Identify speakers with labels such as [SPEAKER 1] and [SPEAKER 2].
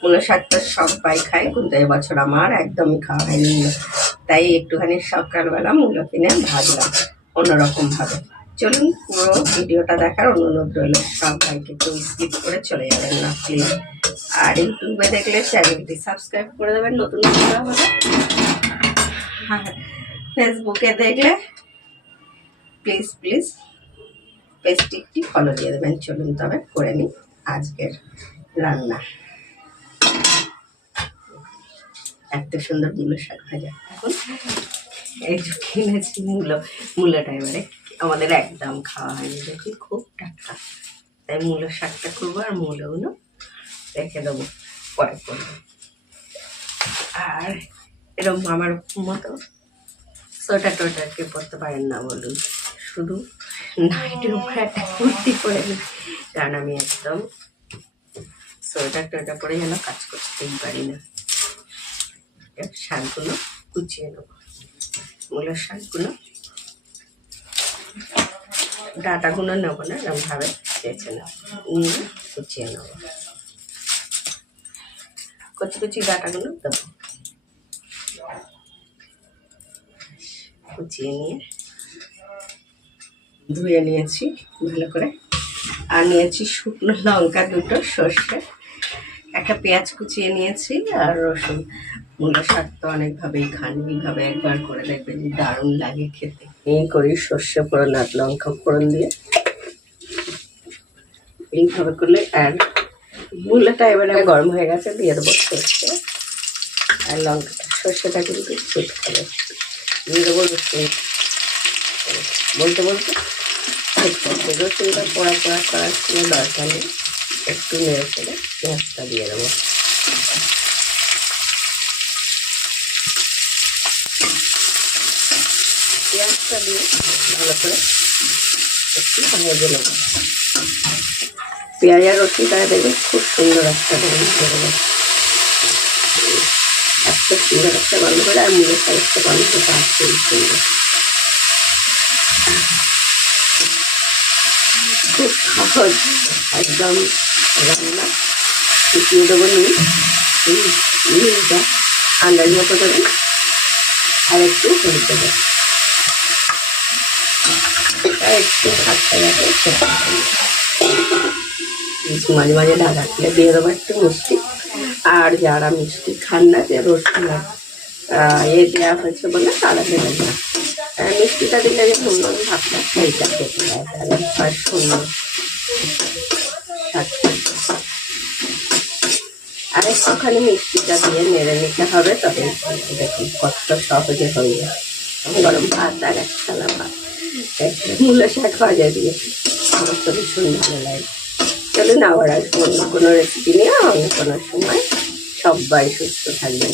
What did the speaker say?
[SPEAKER 1] মূলো শাকটা সবাই খায় কিন্তু এবছর আমার একদমই খাওয়া হয়নি। তাই একটুখানি সকালবেলা মূলো কিনে ভাজলাম অন্যরকম ভাবে চলুন পুরো ভিডিওটা দেখার অনুরোধ রইল, সবাইকে একটু স্কিপ করে চলে যাবেন না প্লিজ আর ইউটিউবে দেখলে চ্যানেলটি সাবস্ক্রাইব করে দেবেন, নতুন ভিডিও ফেসবুকে দেখলে প্লিজ প্লিজ পেজটি ফলো দিয়ে দেবেন। চলুন তবে করে নিই আজকের রান্না। এত সুন্দর মূলো শাক ভাজা। এখন এই কিনেছি মূলো মূলোটা এবারে আমাদের একদম খাওয়া হয়নি দেখি, খুব টাটকা। তাই মূলো শাকটা করব আর মূলোগুলো রেখে দেবো, পরে করব। আর এরকম আমার মতো সোয়েটার টোয়েটার কে পরতে পারেন না বলুন। শুধু নাইটের উপরে একটা কুর্তি পরে কারণ আমি একদম সোয়েটার টোয়েটার পরে যেন কাজ করতেই পারি না। শাকগুলো কুচিয়ে নেব। মূলের শাকগুলো ডাটাগুলো নেব না এরকমভাবে বেছে নেব, নিয়ে কুচিয়ে নেব। কচি কচি ডাটাগুলো দেবো। কুচিয়ে নিয়ে ধুয়ে নিয়েছি ভালো করে। আর নিয়েছি শুকনো লঙ্কা দুটো, সর্ষে। একটা পেঁয়াজ কুচিয়ে নিয়েছি আর রসুন। মূলো শাক তো অনেকভাবেই খান এইভাবে একবার করে দেখবেন, দারুণ লাগে খেতে। এই করি সর্ষে ফোড়ন আর লঙ্কা ফোড়ন দিয়ে। এইভাবে করলে আর মূলাটা এবারে গরম হয়ে গেছে, দিয়ে দেবো সর্ষে। আর লঙ্কাটা, সর্ষেটা কিন্তু ছুট খাবে দিয়ে দেবো বলতে বলতে রসুনটা পোড়া পোড়া করার কোনো দরকার নেই। একটু নেড়ে ফেলে পেঁয়াজটা দিয়ে দেবো। পেঁয়াজটা দিয়ে ভালো করে একটু ভেজে নেব। পেঁয়াজ আর রসুনটা দেখবে খুব সুন্দর একটা বেরোবে এত সুন্দর একটা গন্ধ করে আর মুখের সাইজটা গন্ধটা আসছে সুন্দর খুব সহজ, একদম রান্না। দেবো আন্দাজ মতো দেবেন আর একটু হলুদ দেবেন আর একটু মাঝে মাঝে ঢাকা খুলে দিয়ে দেবো একটু মিষ্টি আর যারা মিষ্টি খান না যে রসুন এ দেওয়া হয়েছে বলে তারা দেবেন না মিষ্টিটা দিলে যে সুন্দর সেইটা খেতে হয় আর সুন্দর আর একটুখানি মিষ্টিটা দিয়ে নেড়ে নিতে হবে তবে দেখুন কত সহজে হয়ে যায় গরম ভাত আর এক থালা ভাত। দিয়ে। লাগে। কোনো রেসিপি নিয়ে কোনো সময় সবাই সুস্থ থাকবেন।